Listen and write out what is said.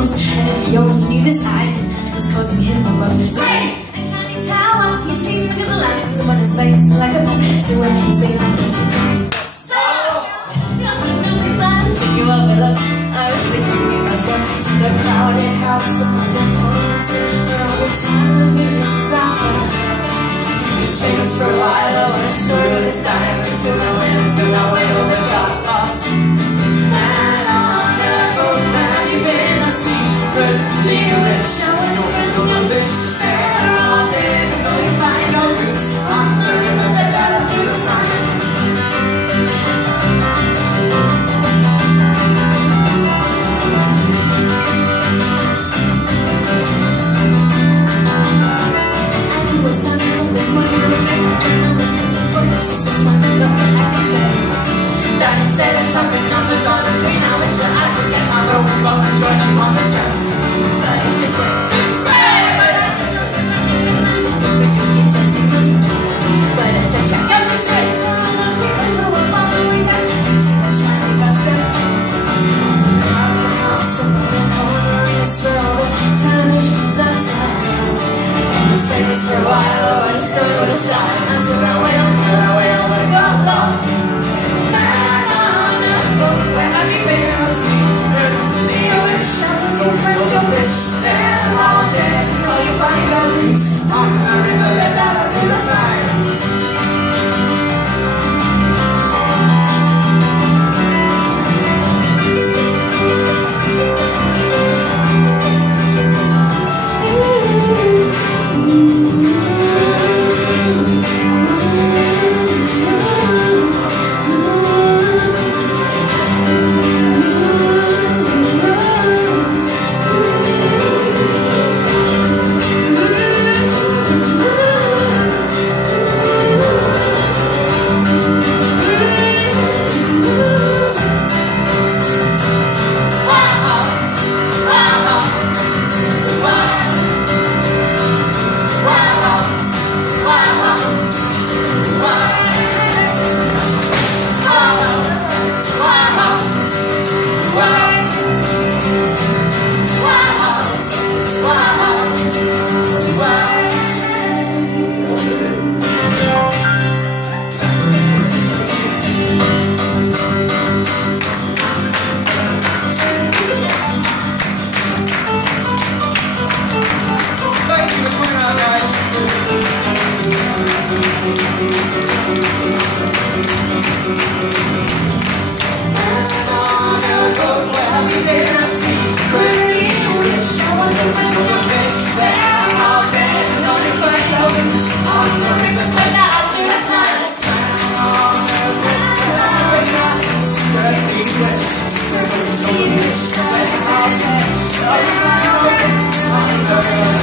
close. And if you only knew this, it was causing him a love. Wait! And Candy Tower, he seemed like a light to on his face like a puppet to when he's feeling that you can't stop. I was thinking of it up. I was thinking of myself to the crowded house of the morning where all the television's out. He was famous for a while, oh, and a story of his time until I went all and got lost. Man on earth, oh man, have you been a secretly rich? I was open to the fish there all day, though you find no roots on the riverbed that I feel is fine. For a while, I just don't know to stop until I wailed and got lost. Man on earth, where have you been? I secretly wish I was your friend, your fish there all day. All you find your roots on the riverbed that I feel is mine. Oh,